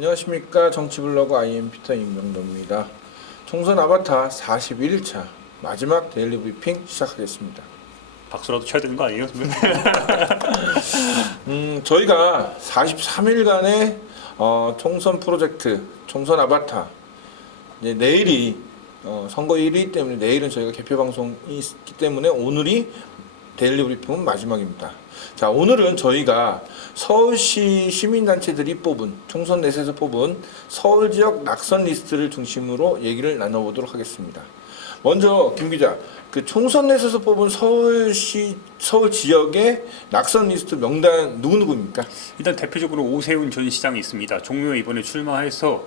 안녕하십니까. 정치블로그 IM피터 임명도입니다. 총선 아바타 41일차 마지막 데일리 브리핑 시작하겠습니다. 박수라도 쳐야 되는 거 아니에요? 저희가 43일간의 총선 프로젝트, 총선 아바타, 이제 내일이 선거일이기 때문에 내일은 저희가 개표 방송이 있기 때문에 오늘이 데일리 브리핑은 마지막입니다. 자, 오늘은 저희가 서울시 시민단체들이 뽑은 총선 넷에서 뽑은 서울 지역 낙선 리스트를 중심으로 얘기를 나눠보도록 하겠습니다. 먼저 김 기자, 그 총선 넷에서 뽑은 서울 지역의 낙선 리스트 명단 누구입니까? 일단 대표적으로 오세훈 전 시장이 있습니다. 종로에 이번에 출마해서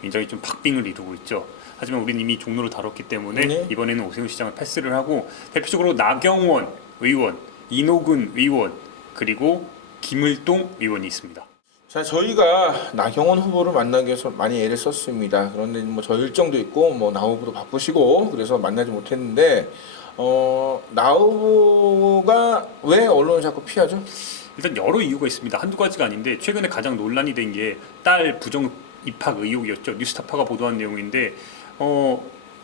굉장히 좀 박빙을 이루고 있죠. 하지만 우리는 이미 종로를 다뤘기 때문에 네. 이번에는 오세훈 시장을 패스를 하고 대표적으로 나경원 의원, 이노근 의원, 그리고 김을동 의원이 있습니다. 자, 저희가 나경원 후보를 만나기 위해서 많이 애를 썼습니다. 그런데 뭐 저 일정도 있고 뭐 나 후보도 바쁘시고 그래서 만나지 못했는데 나 후보가 왜 언론을 자꾸 피하죠? 일단 여러 이유가 있습니다. 한두 가지가 아닌데 최근에 가장 논란이 된 게 딸 부정 입학 의혹이었죠. 뉴스타파가 보도한 내용인데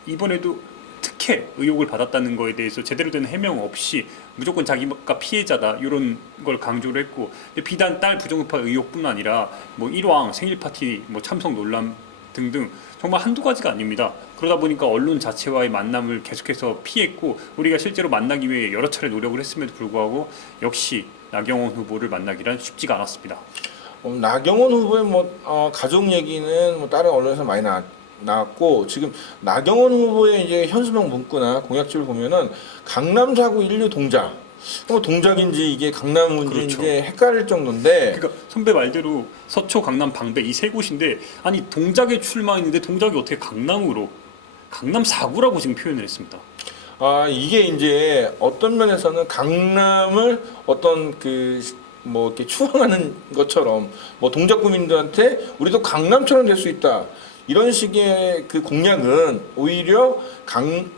이번에도 특혜 의혹을 받았다는 거에 대해서 제대로 된 해명 없이 무조건 자기가 피해자다 이런 걸 강조를 했고, 근데 비단 딸 부정 입학 의혹뿐만 아니라 뭐 일왕 생일 파티 뭐 참석 논란 등등 정말 한두 가지가 아닙니다. 그러다 보니까 언론 자체와의 만남을 계속해서 피했고, 우리가 실제로 만나기 위해 여러 차례 노력을 했음에도 불구하고 역시 나경원 후보를 만나기란 쉽지가 않았습니다. 나경원 후보의 가족 얘기는 뭐 다른 언론에서 많이 나왔고, 지금 나경원 후보의 이제 현수막 문구나 공약지를 보면은 강남 사구 인류 동작, 동작인지 이게 강남인지 그렇죠. 이제 헷갈릴 정도인데. 그러니까 선배 말대로 서초, 강남, 방배 이 세 곳인데, 아니 동작에 출마했는데 동작이 어떻게 강남으로, 강남 4구라고 지금 표현을 했습니다. 이게 이제 어떤 면에서는 강남을 어떤 뭐 이렇게 추앙하는 것처럼 뭐 동작구민들한테 우리도 강남처럼 될 수 있다, 이런 식의 그 공약은 오히려 강남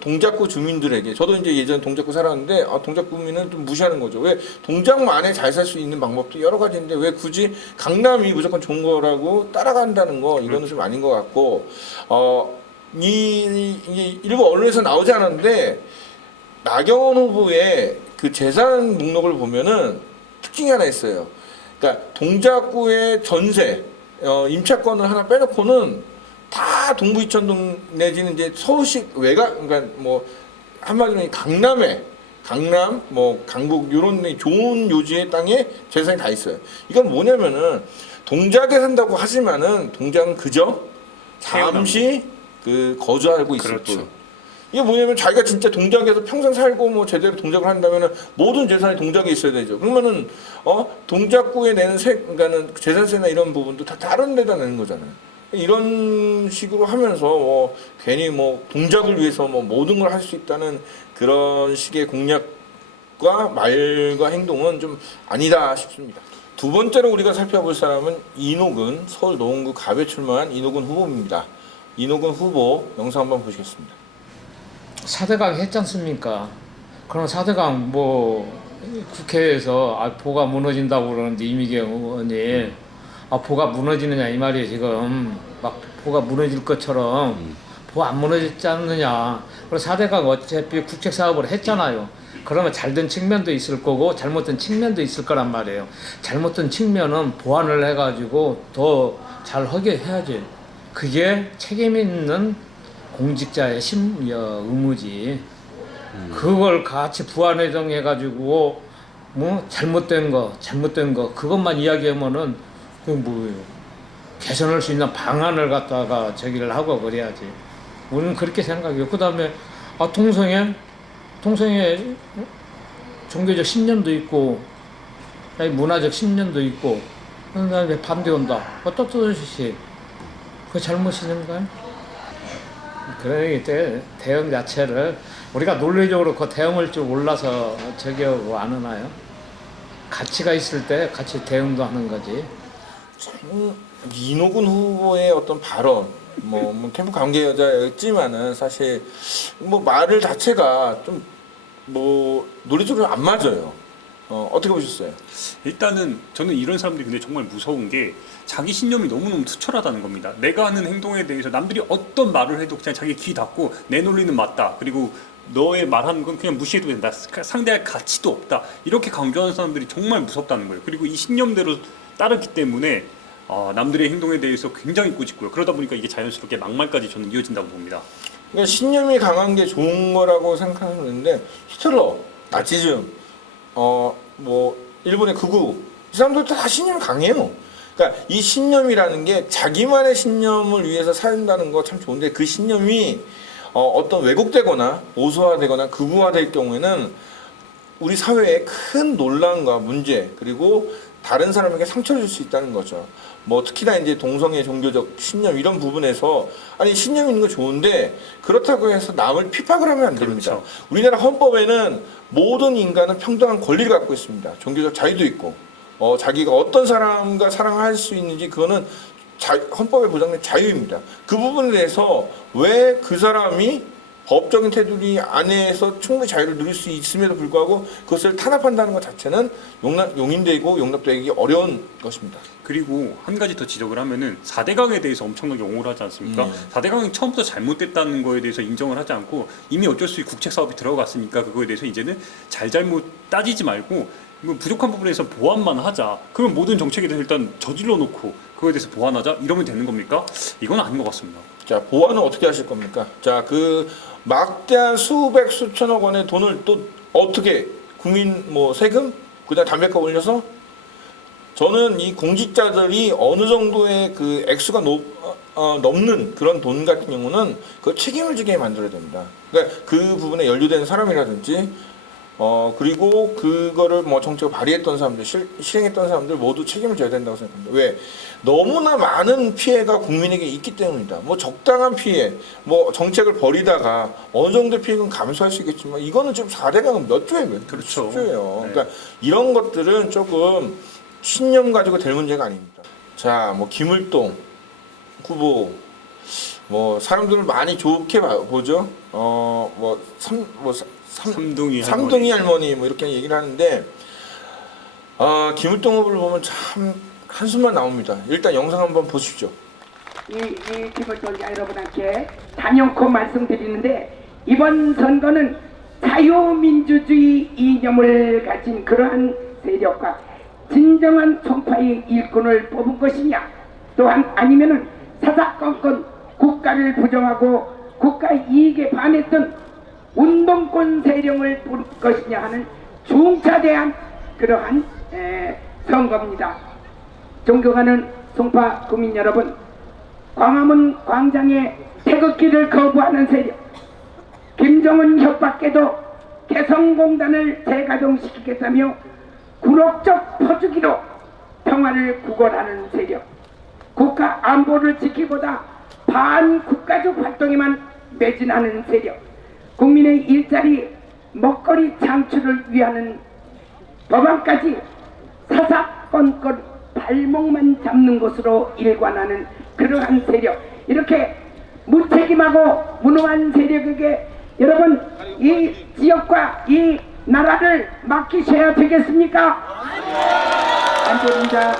동작구 주민들에게, 저도 이제 예전 동작구 살았는데 동작구민은 좀 무시하는 거죠. 왜 동작만에 잘 살 수 있는 방법도 여러 가지인데 왜 굳이 강남이 무조건 좋은 거라고 따라간다는 거, 이거는 좀 아닌 것 같고, 이게 일부 언론에서 나오지 않았는데 나경원 후보의 그 재산 목록을 보면은 특징이 하나 있어요. 그러니까 동작구의 전세, 임차권을 하나 빼놓고는 다 동부 이천동 내지는 이제 서울시 외곽, 그러니까 뭐 한마디로 강남, 뭐 강북 이런 좋은 요지의 땅에 재산이 다 있어요. 이건 뭐냐면은 동작에 산다고 하지만은 동작은 그저 잠시 거주하고 있을 그렇죠. 뿐. 이게 뭐냐면 자기가 진짜 동작에서 평생 살고 뭐 제대로 동작을 한다면은 모든 재산이 동작에 있어야 되죠. 그러면은 동작구에 내는 그러니까는 재산세나 이런 부분도 다 다른 데다 내는 거잖아요. 이런 식으로 하면서 괜히 동작을 위해서 모든 걸 할 수 있다는 그런 식의 공약과 말과 행동은 좀 아니다 싶습니다. 두 번째로 우리가 살펴볼 사람은 이노근, 서울 노원구 갑에 출마한 이노근 후보입니다. 이노근 후보 영상 한번 보시겠습니다. 4대강 했지 않습니까? 그럼 4대강 국회에서 보가 무너진다고 그러는데 이미경 의원이 보가 무너지느냐 이 말이에요. 지금 막 보가 무너질 것처럼 보 안 무너졌지 않느냐. 그래서 4대강 어차피 국책 사업을 했잖아요. 그러면 잘된 측면도 있을 거고 잘못된 측면도 있을 거란 말이에요. 잘못된 측면은 보완을 해가지고 더 잘 하게 해야지. 그게 책임 있는 공직자의 의무지. 그걸 같이 부안회정해가지고 잘못된 거 그것만 이야기하면은 그 뭐예요? 개선할 수 있는 방안을 갖다가 저기를 하고 그래야지. 우리는 그렇게 생각해요. 그 다음에 통성에 종교적 신념도 있고 문화적 신념도 있고, 그다음에 반대온다. 어떻듯이 그 잘못이는가요? 그러니까 대응 자체를 우리가 논리적으로 그 대응할 줄 몰라서 저기하고 안 하나요? 가치가 있을 때 같이 대응도 하는 거지. 이노근 후보의 어떤 발언, 캠프 관계자였지만은 사실 말을 자체가 좀 논리적으로 안 맞아요. 어떻게 보셨어요? 일단은 저는 이런 사람들이 근데 정말 무서운 게 자기 신념이 너무너무 투철하다는 겁니다. 내가 하는 행동에 대해서 남들이 어떤 말을 해도 그냥 자기 귀 닫고 내 논리는 맞다. 그리고 너의 말하는 건 그냥 무시해도 된다. 상대할 가치도 없다. 이렇게 강조하는 사람들이 정말 무섭다는 거예요. 그리고 이 신념대로 따르기 때문에 남들의 행동에 대해서 굉장히 꾸짖고요. 그러다 보니까 이게 자연스럽게 막말까지 저는 이어진다고 봅니다. 그러니까 신념이 강한 게 좋은 거라고 생각하는데 히틀러, 나치즘, 뭐 일본의 극우 이 사람들도 다 신념이 강해요. 그러니까 이 신념이라는 게 자기만의 신념을 위해서 산다는 거 참 좋은데 그 신념이 어떤 왜곡되거나 보수화되거나 극우화될 경우에는 우리 사회에 큰 논란과 문제 그리고 다른 사람에게 상처를 줄 수 있다는 거죠. 뭐 특히나 이제 동성애 종교적 신념 이런 부분에서 아니 신념 있는 거 좋은데 그렇다고 해서 남을 핍박을 하면 안 됩니다. 그렇죠. 우리나라 헌법에는 모든 인간은 평등한 권리를 갖고 있습니다. 종교적 자유도 있고 자기가 어떤 사람과 사랑할 수 있는지 그거는 헌법에 보장된 자유입니다. 그 부분에 대해서 왜 그 사람이 법적인 테두리 안에서 충분히 자유를 누릴 수 있음에도 불구하고 그것을 탄압한다는 것 자체는 용인되고 용납되기 어려운 것입니다. 그리고 한 가지 더 지적을 하면은 4대강에 대해서 엄청나게 옹호를 하지 않습니까? 4대강이 처음부터 잘못됐다는 거에 대해서 인정을 하지 않고 이미 어쩔 수 없이 국책 사업이 들어갔으니까 그거에 대해서 이제는 잘잘못 따지지 말고 뭐 부족한 부분에서 보완만 하자. 그럼 모든 정책에 대해서 일단 저질러 놓고 그거에 대해서 보완하자. 이러면 되는 겁니까? 이건 아닌 것 같습니다. 자, 보완은 어떻게 하실 겁니까? 자, 그 막대한 수백 수천억 원의 돈을 또 어떻게 국민 뭐 세금 그다음 담배값 올려서 저는 이 공직자들이 어느 정도의 그 액수가 넘는 그런 돈 같은 경우는 그 책임을 지게 만들어야 됩니다. 그러니까 그 부분에 연루된 사람이라든지 그리고 그거를 뭐 정책을 발의했던 사람들, 실행했던 사람들 모두 책임을 져야 된다고 생각합니다. 왜? 너무나 많은 피해가 국민에게 있기 때문입니다. 뭐 적당한 피해, 뭐 정책을 벌이다가 어느 정도 피해는 감수할 수 있겠지만 이거는 지금 4대강은 몇 조예요? 그렇죠. 10조예요. 네. 그러니까 이런 것들은 조금 신념 가지고 될 문제가 아닙니다. 자, 뭐 김을동 후보 뭐 사람들을 많이 좋게 보죠. 삼둥이 할머니 뭐 이렇게 얘기를 하는데 김을동 후보를 보면 참 한숨만 나옵니다. 일단 영상 한번 보십시오. 이 김을동 여러분께 단연코 말씀드리는데 이번 선거는 자유민주주의 이념을 가진 그러한 세력과 진정한 총파의 일꾼을 뽑은 것이냐 또한 아니면은 사사건건 국가를 부정하고 국가 이익에 반했던 운동권 세력을 뽑을 것이냐 하는 중차대한 그러한 선거입니다. 존경하는 송파 국민 여러분, 광화문 광장에 태극기를 거부하는 세력, 김정은 협박에도 개성공단을 재가동시키겠다며 굴욕적 퍼주기로 평화를 구걸하는 세력, 국가 안보를 지키고자 반국가적 활동에만 매진하는 세력, 국민의 일자리, 먹거리 창출을 위하는 법안까지 사사건건 발목만 잡는 것으로 일관하는 그러한 세력, 이렇게 무책임하고 무능한 세력에게 여러분 이 지역과 이 나라를 맡기셔야 되겠습니까? 안전자.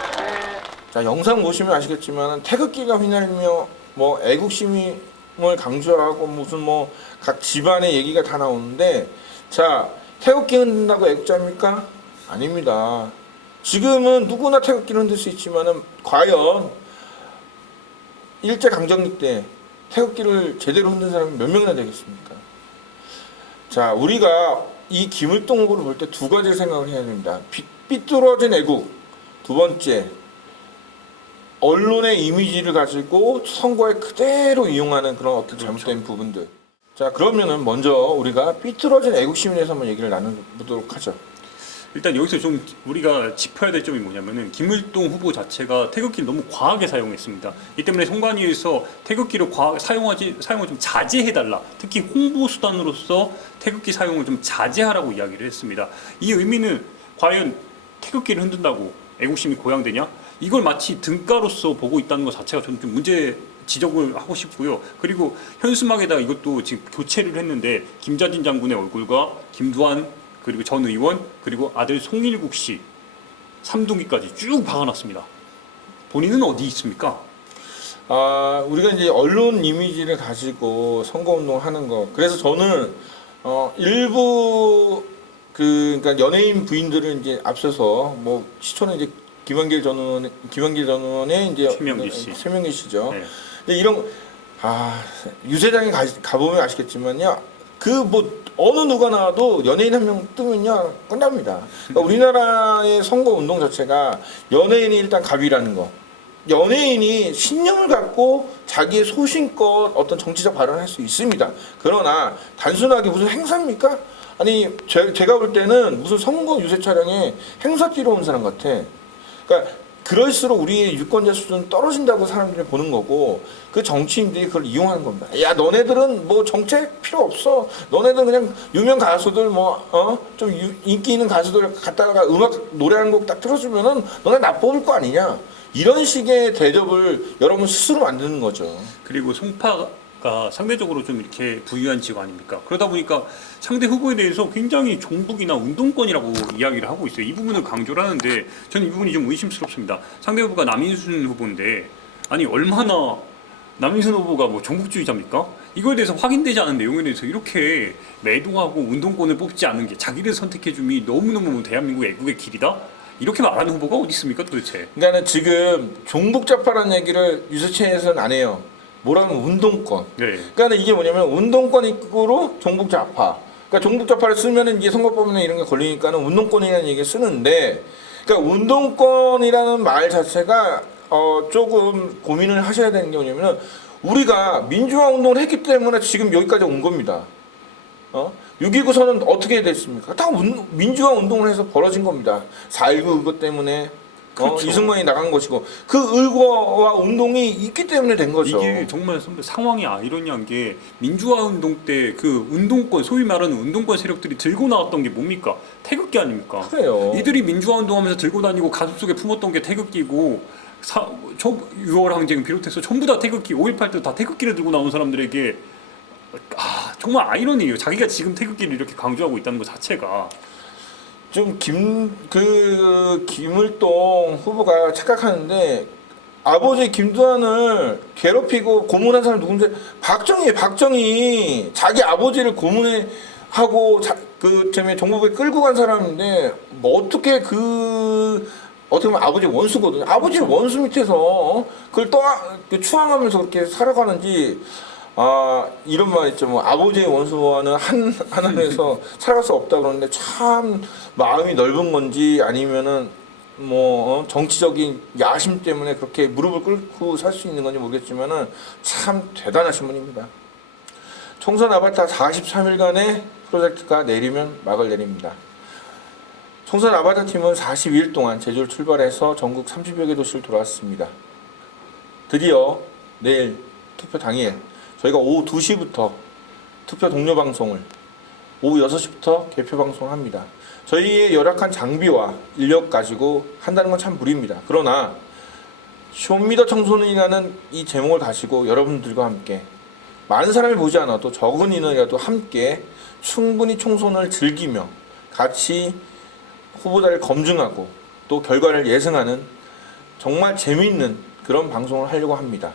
자, 영상 보시면 아시겠지만 태극기가 휘날리며 뭐 애국심을 강조하고 무슨 뭐 각 집안의 얘기가 다 나오는데 자, 태극기 흔든다고 애국자입니까? 아닙니다. 지금은 누구나 태극기를 흔들 수 있지만은 과연 일제강점기 때 태극기를 제대로 흔든 사람이 몇 명이나 되겠습니까? 자, 우리가 이 김을동 후보를 볼 때 두 가지를 생각을 해야 됩니다. 삐뚤어진 애국, 두 번째 언론의 이미지를 가지고 선거에 그대로 이용하는 그런 어떤 잘못된 부분들. 자, 그러면은 먼저 우리가 삐뚤어진 애국심에 대해서 한번 얘기를 나눠보도록 하죠. 일단 여기서 좀 우리가 짚어야 될 점이 뭐냐면은 김을동 후보 자체가 태극기를 너무 과하게 사용했습니다. 이 때문에 선관위에서 태극기를 사용을 좀 자제해달라. 특히 홍보 수단으로서 태극기 사용을 좀 자제하라고 이야기를 했습니다. 이 의미는 과연 태극기를 흔든다고 애국심이 고양되냐? 이걸 마치 등가로서 보고 있다는 것 자체가 저는 좀 문제 지적을 하고 싶고요. 그리고 현수막에다 이것도 지금 교체를 했는데 김자진 장군의 얼굴과 김두한 그리고 전 의원, 그리고 아들 송일국 씨 3동기까지 쭉 박아놨습니다. 본인은 어디 있습니까? 우리가 이제 언론 이미지를 가지고 선거운동 하는 거. 그래서 저는, 일부, 그러니까 연예인 부인들을 이제 앞서서, 뭐, 시초는 이제 김한길 전 의원의 이제. 최명기 씨. 최명기 씨죠. 네. 근데 이런, 유세장에 가보면 아시겠지만요. 어느 누가 나와도 연예인 한 명 뜨면요. 끝납니다. 그러니까 우리나라의 선거운동 자체가 연예인이 일단 갑이라는 거. 연예인이 신념을 갖고 자기의 소신껏 어떤 정치적 발언을 할 수 있습니다. 그러나 단순하게 무슨 행사입니까? 아니 제가 볼 때는 무슨 선거 유세 촬영에 행사 뛰러 온 사람 같아. 그러니까 그럴수록 우리의 유권자 수준 떨어진다고 사람들이 보는 거고 그 정치인들이 그걸 이용하는 겁니다. 야 너네들은 뭐 정책 필요 없어. 너네들은 그냥 유명 가수들 좀 인기 있는 가수들 갖다가 음악 노래 한 곡 딱 틀어주면은 너네 나 뽑을 거 아니냐. 이런 식의 대접을 여러분 스스로 만드는 거죠. 그리고 송파가 상대적으로 좀 이렇게 부유한 지역 아닙니까? 그러다 보니까 상대 후보에 대해서 굉장히 종북이나 운동권이라고 이야기를 하고 있어요. 이 부분을 강조를 하는데 저는 이 부분이 좀 의심스럽습니다. 상대 후보가 남인순 후보인데 아니 얼마나 남인순 후보가 뭐 종북주의자입니까? 이거에 대해서 확인되지 않은 내용에 대해서 이렇게 매도하고 운동권을 뽑지 않은 게 자기를 선택해줌이 너무너무 대한민국 애국의 길이다? 이렇게 말하는 후보가 어디 있습니까 도대체? 그러니까 지금 종북좌파라는 얘기를 유세체에서는 안 해요. 뭐라면 운동권. 네. 그러니까 이게 뭐냐면 운동권 입구로 종북좌파. 그러니까 종북좌파를 쓰면은 이제 선거법이나 이런 게 걸리니까는 운동권이라는 얘기 쓰는데, 그러니까 운동권이라는 말 자체가 조금 고민을 하셔야 되는 게 뭐냐면은 우리가 민주화 운동을 했기 때문에 지금 여기까지 온 겁니다. 6.29 선언 어떻게 됐습니까? 다 민주화 운동을 해서 벌어진 겁니다. 4.19 그것 때문에 그렇죠. 이승만이 나간 것이고 그 의거와 운동이 있기 때문에 된 거죠. 이게 정말 선배 상황이 아이러니한 게 민주화 운동 때 그 운동권 소위 말하는 운동권 세력들이 들고 나왔던 게 뭡니까? 태극기 아닙니까? 그래요. 이들이 민주화 운동하면서 들고 다니고 가슴 속에 품었던 게 태극기고 6월 항쟁 비롯해서 전부 다 태극기 5.18 때 다 태극기를 들고 나온 사람들에게 정말 아이러니해요. 자기가 지금 태극기를 이렇게 강조하고 있다는 것 자체가. 좀 김을동 후보가 착각하는데 아버지 김두한을 괴롭히고 고문한 사람 누군데 박정희 자기 아버지를 고문하고 정부에 끌고 간 사람인데 뭐 어떻게 어떻게 보면 아버지 원수거든요. 아버지 원수 밑에서 그걸 추앙하면서 그렇게 살아가는지. 이런 말 있죠. 뭐 아버지의 원수와는 하나에서 살아갈 수 없다 그러는데 참 마음이 넓은 건지 아니면은 정치적인 야심 때문에 그렇게 무릎을 꿇고 살 수 있는 건지 모르겠지만은 참 대단하신 분입니다. 총선 아바타 43일간의 프로젝트가 내리면 막을 내립니다. 총선 아바타 팀은 42일 동안 제주를 출발해서 전국 30여 개 도시를 돌아왔습니다. 드디어 내일 투표 당일 저희가 오후 2시부터 투표 동료 방송을 오후 6시부터 개표 방송을 합니다. 저희의 열악한 장비와 인력 가지고 한다는 건 참 무리입니다. 그러나 쇼미더 청소년이라는 이 제목을 가지고 여러분들과 함께 많은 사람이 보지 않아도 적은 인원이라도 함께 충분히 총선을 즐기며 같이 후보자를 검증하고 또 결과를 예상하는 정말 재미있는 그런 방송을 하려고 합니다.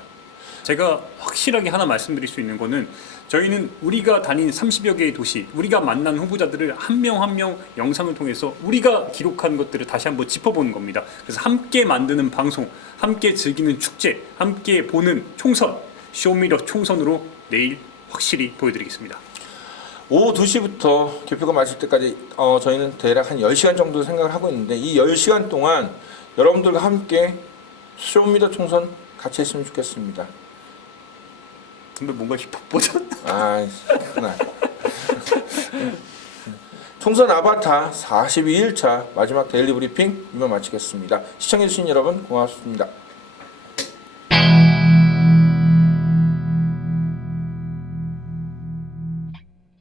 제가 확실하게 하나 말씀드릴 수 있는 거는 저희는 우리가 다닌 30여 개의 도시, 우리가 만난 후보자들을 한 명 한 명 영상을 통해서 우리가 기록한 것들을 다시 한번 짚어보는 겁니다. 그래서 함께 만드는 방송, 함께 즐기는 축제, 함께 보는 총선, 쇼미더 총선으로 내일 확실히 보여드리겠습니다. 오후 2시부터 개표가 마칠 때까지 저희는 대략 한 10시간 정도 생각을 하고 있는데 이 10시간 동안 여러분들과 함께 쇼미더 총선 같이 했으면 좋겠습니다. 근데 뭔가 힙합 버전? 그날 총선 아바타 42일차 마지막 데일리 브리핑 이만 마치겠습니다. 시청해주신 여러분 고맙습니다.